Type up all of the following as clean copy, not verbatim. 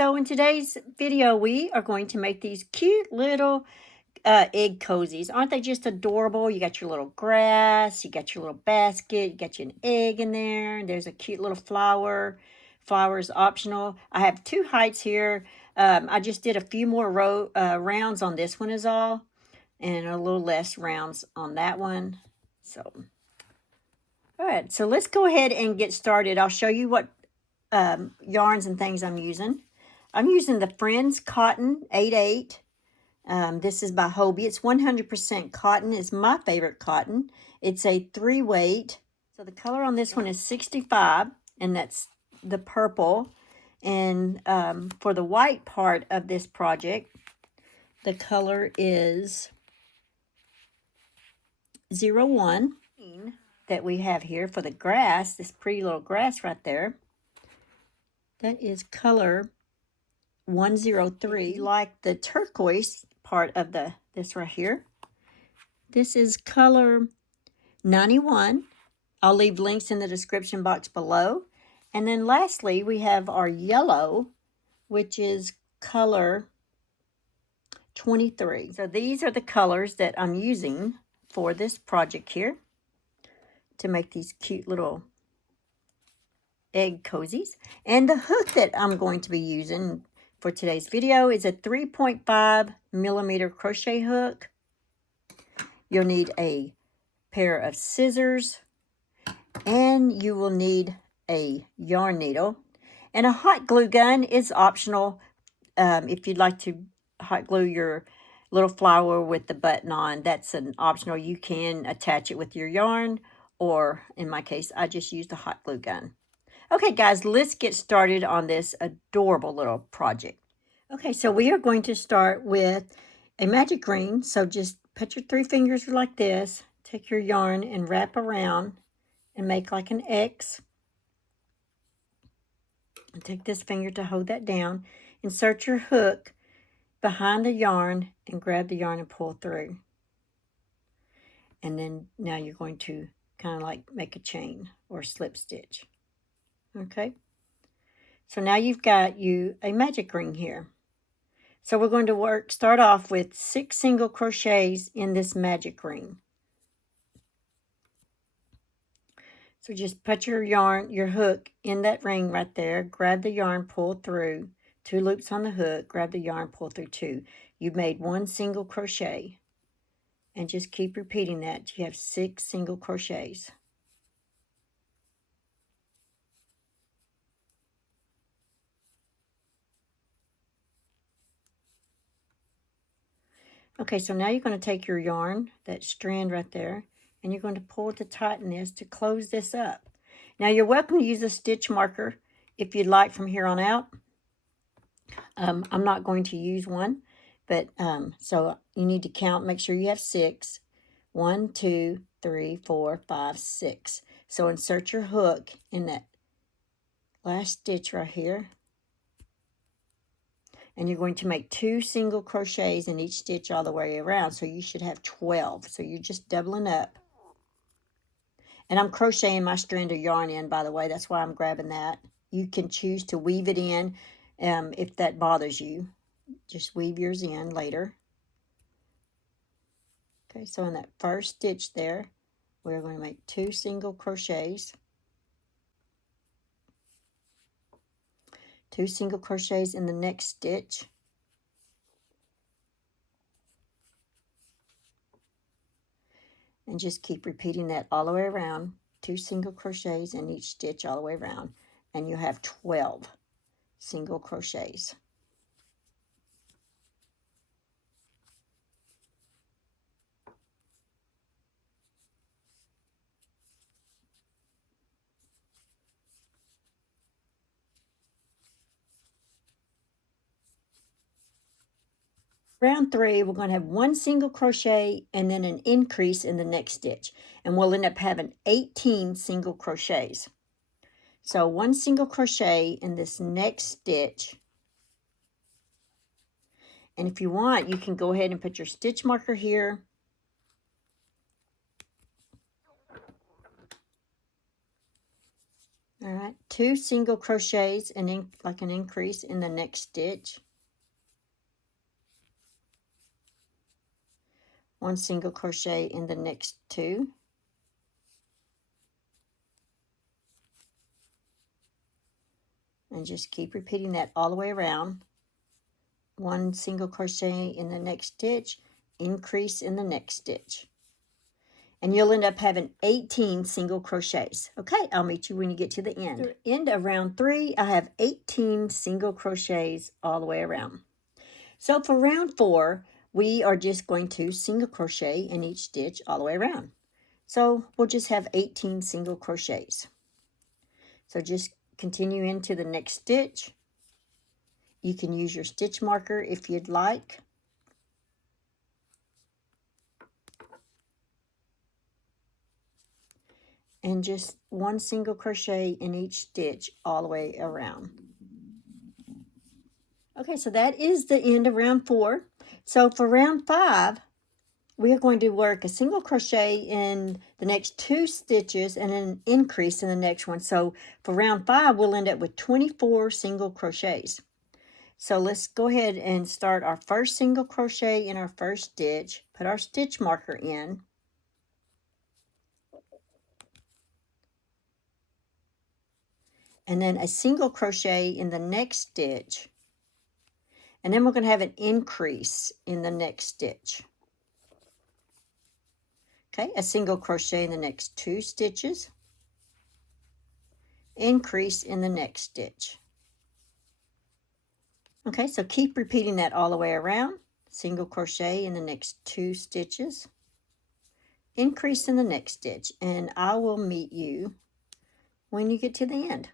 so in today's video, we are going to make these cute little egg cozies. Aren't they just adorable? You got your little grass, you got your little basket, you got your egg in there, and there's a cute little flower. Flower is optional. I have two heights here. I just did a few more rounds on this one is all, and a little less rounds on that one. So, all right, so let's go ahead and get started. I'll show you what yarns and things I'm using. I'm using the Friends Cotton 8/8. This is by Hobie. It's 100% cotton. It's my favorite cotton. It's a 3-weight. So the color on this one is 65, and that's the purple. And for the white part of this project, the color is 01 that we have here for the grass, this pretty little grass right there. That is color 103. Like the turquoise part of this right here. This is color 91. I'll leave links in the description box below. And then lastly, we have our yellow, which is color 23. So these are the colors that I'm using for this project here to make these cute little egg cozies. And the hook that I'm going to be using for today's video is a 3.5 millimeter crochet hook. You'll need a pair of scissors, and you will need a yarn needle. And a hot glue gun is optional if you'd like to hot glue your little flower with the button on. That's an optional. You can attach it with your yarn, or in my case, I just used a hot glue gun. Okay, guys, let's get started on this adorable little project. Okay, so we are going to start with a magic ring. So just put your 3 fingers like this, take your yarn and wrap around and make like an X. And take this finger to hold that down. Insert your hook behind the yarn and grab the yarn and pull through. And then now you're going to kind of like make a chain or slip stitch. Okay, so now you've got you a magic ring here. So we're going to start off with 6 single crochets in this magic ring. So just put your yarn, your hook in that ring right there, grab the yarn, pull through, 2 loops on the hook, grab the yarn, pull through 2. You've made 1 single crochet, and just keep repeating that. You have 6 single crochets. Okay, so now you're going to take your yarn, that strand right there, and you're going to pull to tighten this to close this up. Now you're welcome to use a stitch marker if you'd like from here on out. I'm not going to use one, but so you need to count, make sure you have 6. 1, 2, 3, 4, 5, 6. So insert your hook in that last stitch right here. And you're going to make 2 single crochets in each stitch all the way around. So you should have 12. So you're just doubling up. And I'm crocheting my strand of yarn in, by the way. That's why I'm grabbing that. You can choose to weave it in if that bothers you. Just weave yours in later. Okay, so in that first stitch there, we're going to make 2 single crochets. 2 single crochets in the next stitch. And just keep repeating that all the way around. 2 single crochets in each stitch all the way around. And you have 12 single crochets. Round 3, we're going to have 1 single crochet and then an increase in the next stitch. And we'll end up having 18 single crochets. So 1 single crochet in this next stitch. And if you want, you can go ahead and put your stitch marker here. All right, 2 single crochets and like an increase in the next stitch, 1 single crochet in the next 2, and just keep repeating that all the way around. 1 single crochet in the next stitch, increase in the next stitch. And you'll end up having 18 single crochets. Okay, I'll meet you when you get to the end. At the end of round 3, I have 18 single crochets all the way around. So for round 4, we are just going to single crochet in each stitch all the way around. So we'll just have 18 single crochets. So just continue into the next stitch. You can use your stitch marker if you'd like. And just 1 single crochet in each stitch all the way around. Okay, so that is the end of round 4. So for round 5, we are going to work a single crochet in the next 2 stitches and an increase in the next one. So for round 5, we'll end up with 24 single crochets. So let's go ahead and start our first single crochet in our first stitch, put our stitch marker in, and then a single crochet in the next stitch, and then we're going to have an increase in the next stitch. Okay, a single crochet in the next 2 stitches, increase in the next stitch. Okay, so keep repeating that all the way around. Single crochet in the next 2 stitches, increase in the next stitch, and I will meet you when you get to the end.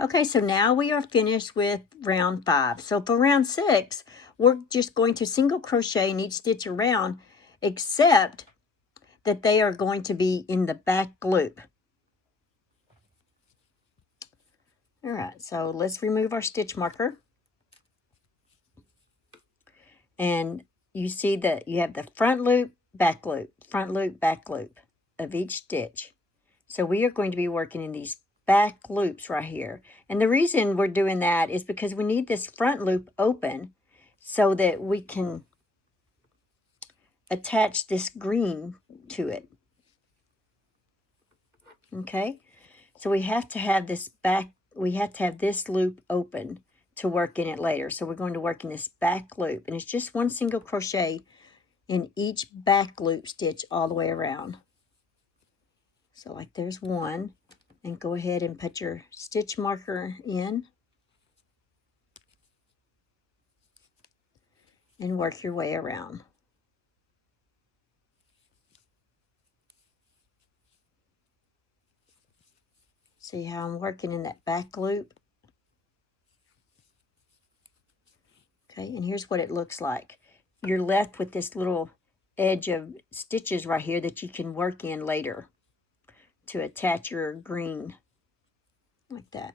Okay, so now we are finished with round 5. So for round 6, we're just going to single crochet in each stitch around, except that they are going to be in the back loop. All right, so let's remove our stitch marker. And you see that you have the front loop, back loop of each stitch. So we are going to be working in these back loops right here. And the reason we're doing that is because we need this front loop open so that we can attach this green to it. Okay, so we have to have this this loop open to work in it later. So we're going to work in this back loop, and it's just 1 single crochet in each back loop stitch all the way around. So like there's 1, and go ahead and put your stitch marker in and work your way around. See how I'm working in that back loop? Okay, and here's what it looks like. You're left with this little edge of stitches right here that you can work in later to attach your green like that.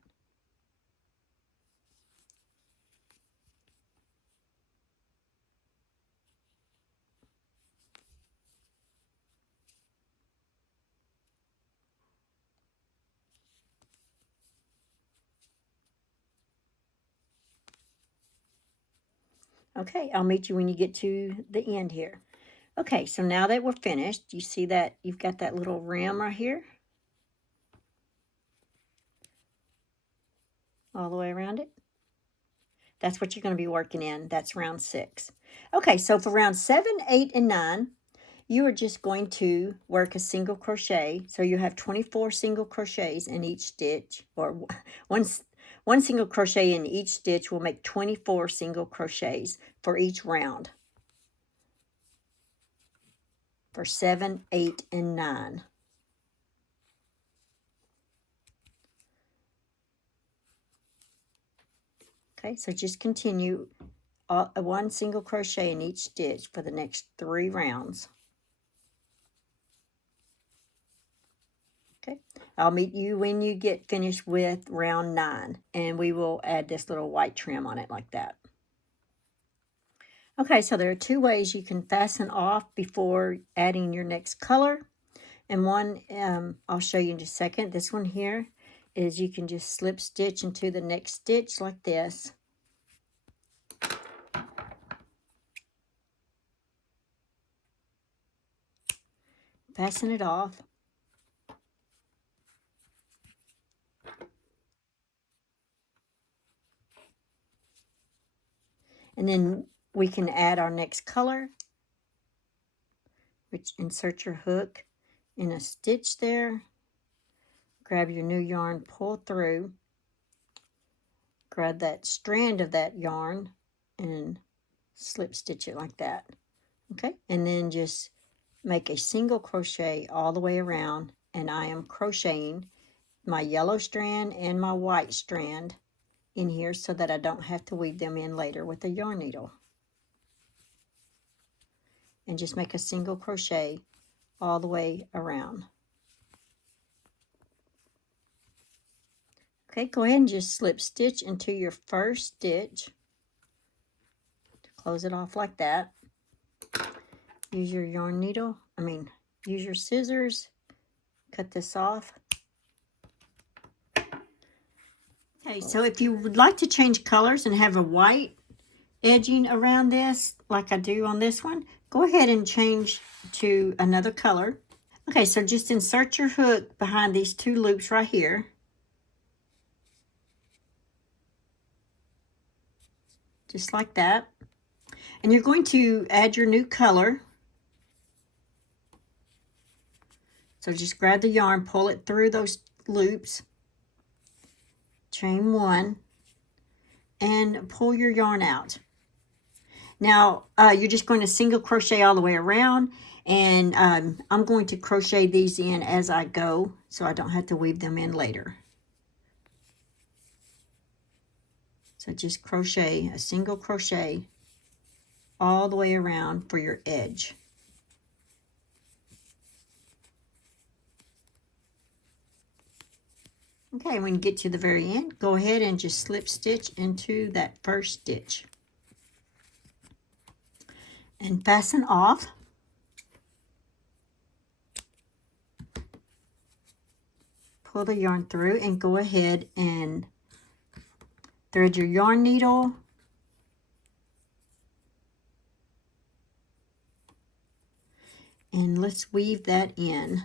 Okay, I'll meet you when you get to the end here. Okay, so now that we're finished, you see that you've got that little rim right here? All the way around it. That's what you're going to be working in. That's round 6. Okay, so for round 7, 8, and 9, you are just going to work a single crochet. So you have 24 single crochets in each stitch, or one single crochet in each stitch will make 24 single crochets for each round. For 7, 8, and 9. Okay, so just continue 1 single crochet in each stitch for the next 3 rounds. Okay, I'll meet you when you get finished with round 9, and we will add this little white trim on it like that. Okay, so there are 2 ways you can fasten off before adding your next color. And one, I'll show you in just a second. This one here is you can just slip stitch into the next stitch like this. Fasten it off. And then we can add our next color, which insert your hook in a stitch there. Grab your new yarn, pull through. Grab that strand of that yarn and slip stitch it like that. Okay, and then just make a single crochet all the way around, and I am crocheting my yellow strand and my white strand in here so that I don't have to weave them in later with a yarn needle. And just make a single crochet all the way around. Okay, go ahead and just slip stitch into your first stitch. Close it off like that. Use your yarn needle, use your scissors, cut this off. Okay, so if you would like to change colors and have a white edging around this, like I do on this one, go ahead and change to another color. Okay, so just insert your hook behind these two loops right here. Just like that. And you're going to add your new color. So just grab the yarn, pull it through those loops, chain one, and pull your yarn out. Now, you're just going to single crochet all the way around, and I'm going to crochet these in as I go so I don't have to weave them in later. So just crochet, a single crochet all the way around for your edge. Okay, when you get to the very end, go ahead and just slip stitch into that first stitch. And fasten off. Pull the yarn through and go ahead and thread your yarn needle. And let's weave that in.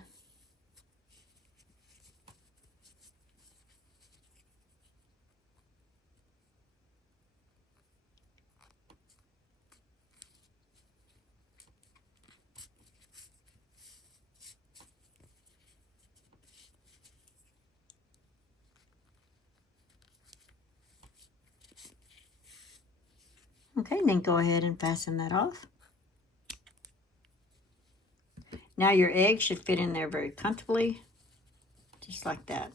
Okay, then go ahead and fasten that off. Now your egg should fit in there very comfortably, just like that.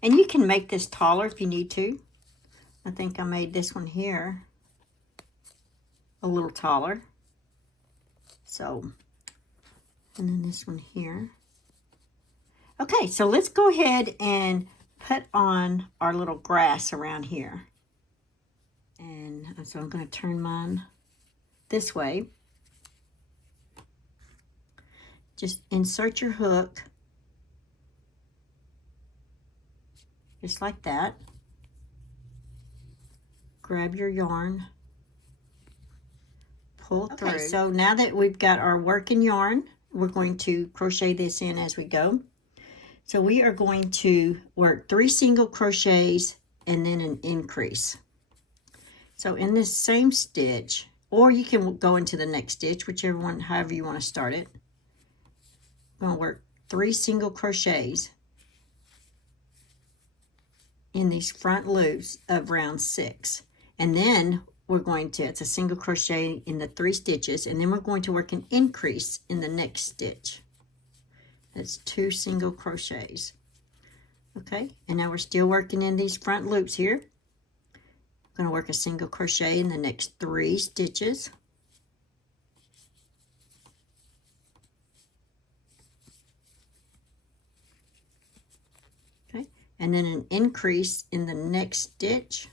And you can make this taller if you need to. I think I made this one here a little taller. So, and then this one here. Okay, so let's go ahead and put on our little grass around here. And so I'm going to turn mine this way. Just insert your hook, just like that. Grab your yarn, pull through. Okay, so now that we've got our working yarn, we're going to crochet this in as we go. So we are going to work 3 single crochets and then an increase. So in this same stitch, or you can go into the next stitch, whichever one, however you want to start it. I'm going to work 3 single crochets in these front loops of round 6. And then we're going to, it's a single crochet in the 3 stitches, and then we're going to work an increase in the next stitch. That's 2 single crochets. Okay, and now we're still working in these front loops here. I'm going to work a single crochet in the next 3 stitches. Okay, and then an increase in the next stitch.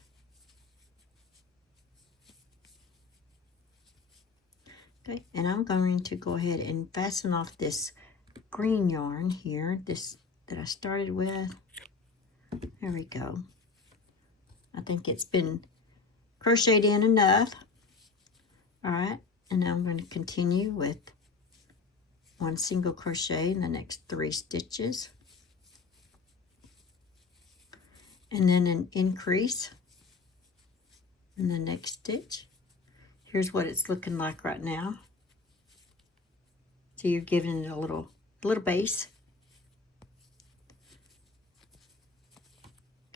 Okay, and I'm going to go ahead and fasten off this green yarn here, this that I started with. There we go. I think it's been crocheted in enough. All right, and now I'm going to continue with 1 single crochet in the next 3 stitches, and then an increase in the next stitch. Here's what it's looking like right now. So you're giving it a little base.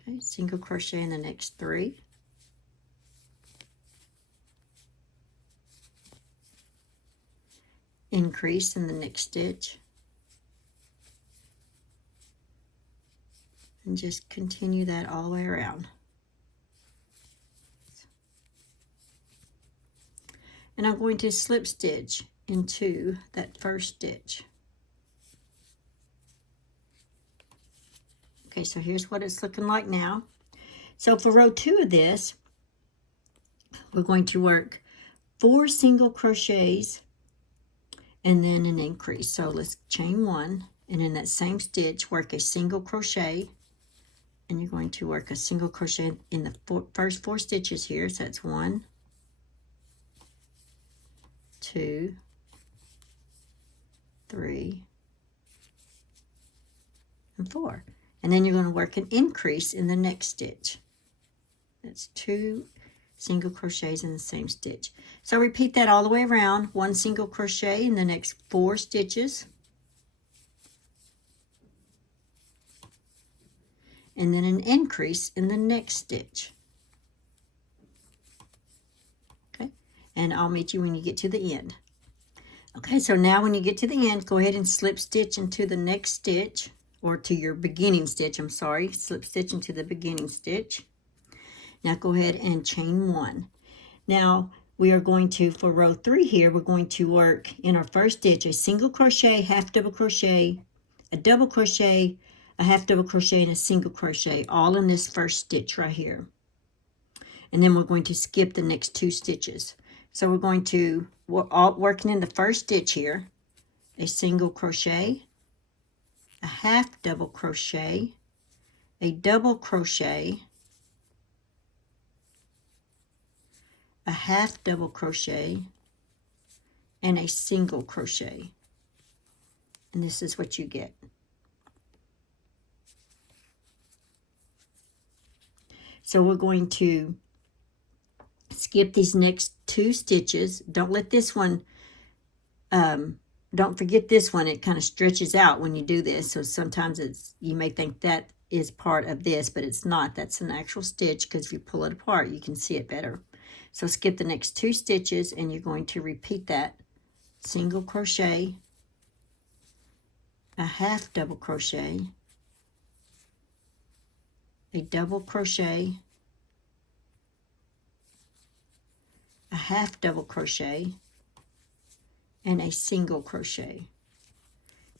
Okay, single crochet in the next 3. Increase in the next stitch. And just continue that all the way around. And I'm going to slip stitch into that first stitch. Okay, so here's what it's looking like now. So for row 2 of this, we're going to work 4 single crochets and then an increase. So let's chain 1, and in that same stitch work a single crochet, and you're going to work a single crochet in the first 4 stitches here. So that's 1, 2, 3, and 4. And then you're going to work an increase in the next stitch. That's 2 single crochets in the same stitch. So repeat that all the way around. 1 single crochet in the next 4 stitches. And then an increase in the next stitch. Okay, and I'll meet you when you get to the end. Okay, so now when you get to the end, go ahead and slip stitch into the next stitch, or to your beginning stitch, I'm sorry. Slip stitch into the beginning stitch. Now go ahead and chain 1. Now we are going to, for row 3 here, we're going to work in our first stitch a single crochet, half double crochet, a double crochet, a half double crochet, and a single crochet, all in this first stitch right here. And then we're going to skip the next 2 stitches. So we're going to, working in the first stitch here, a single crochet, a half double crochet, a double crochet, a half double crochet, and a single crochet. And this is what you get. So we're going to skip these next 2 stitches. Don't let this one, don't forget this one. It kind of stretches out when you do this. So sometimes you may think that is part of this, but it's not. That's an actual stitch, because if you pull it apart, you can see it better. So skip the next 2 stitches, and you're going to repeat that. Single crochet, a half double crochet, a double crochet, a half double crochet, and a single crochet.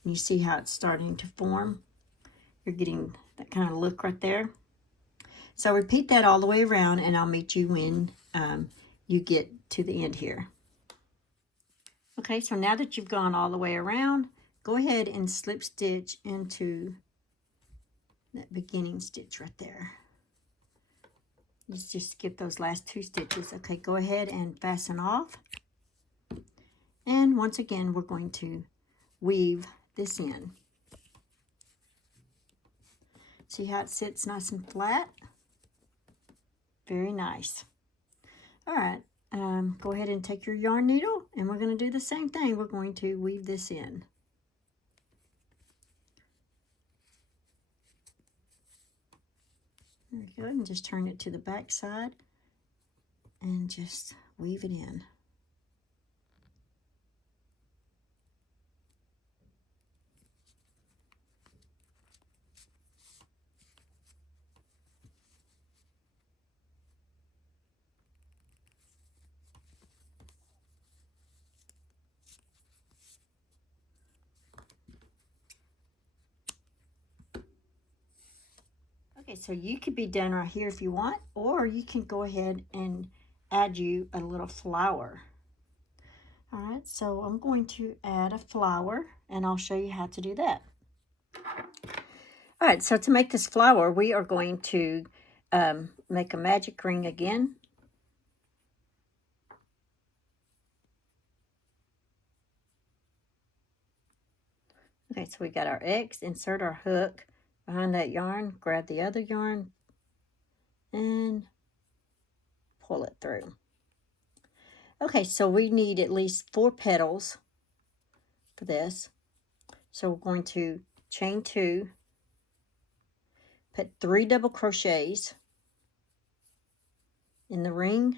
And you see how it's starting to form? You're getting that kind of look right there. So repeat that all the way around, and I'll meet you when you get to the end here. Okay, so now that you've gone all the way around, go ahead and slip stitch into that beginning stitch right there. Let's just skip those last 2 stitches. Okay, go ahead and fasten off. And once again, we're going to weave this in. See how it sits nice and flat? Very nice. All right, go ahead and take your yarn needle, and we're going to do the same thing. We're going to weave this in. There we go, and just turn it to the back side and just weave it in. Okay, so you could be done right here if you want, or you can go ahead and add you a little flower. All right, so I'm going to add a flower, and I'll show you how to do that. All right, so to make this flower, we are going to make a magic ring again. Okay, so we got our X, insert our hook behind that yarn, grab the other yarn, and pull it through. Okay, so we need at least 4 petals for this. So we're going to chain 2, put 3 double crochets in the ring,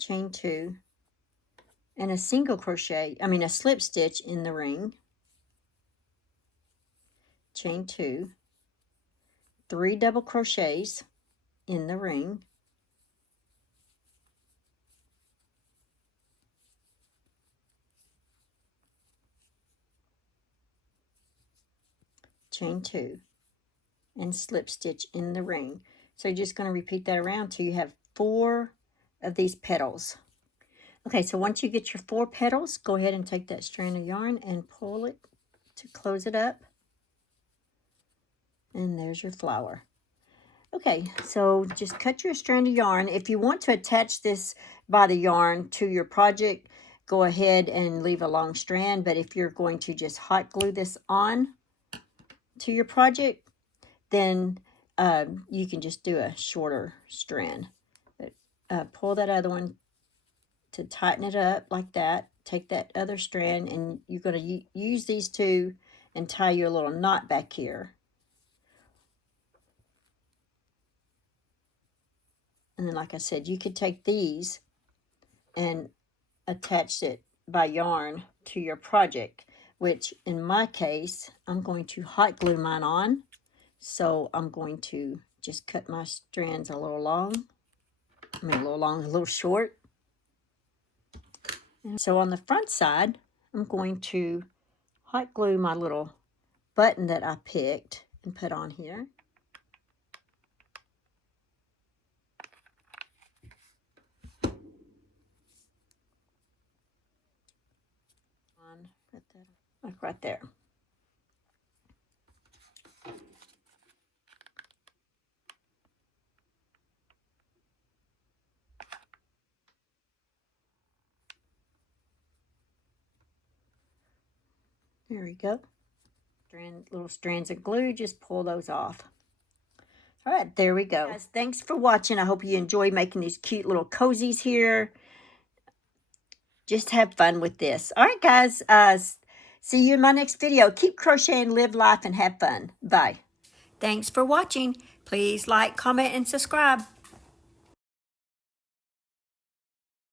chain 2, and a a slip stitch in the ring, chain 2, 3 double crochets in the ring, chain 2, and slip stitch in the ring. So you're just going to repeat that around till you have 4 of these petals. Okay, so once you get your 4 petals, go ahead and take that strand of yarn and pull it to close it up. And there's your flower. Okay, so just cut your strand of yarn. If you want to attach this by the yarn to your project, go ahead and leave a long strand. But if you're going to just hot glue this on to your project, then you can just do a shorter strand. But pull that other one to tighten it up like that. Take that other strand, and you're going to use these two and tie your little knot back here. And then, like I said, you could take these and attach it by yarn to your project, which in my case, I'm going to hot glue mine on. So I'm going to just cut my strands a little long. A little short. And so on the front side, I'm going to hot glue my little button that I picked and put on here. Like right there. There we go. Little strands of glue, just pull those off. All right, there we go. Guys, thanks for watching. I hope you enjoy making these cute little cozies here. Just have fun with this. All right, guys. See you in my next video. Keep crocheting, live life, and have fun. Bye. Thanks for watching. Please like, comment, and subscribe.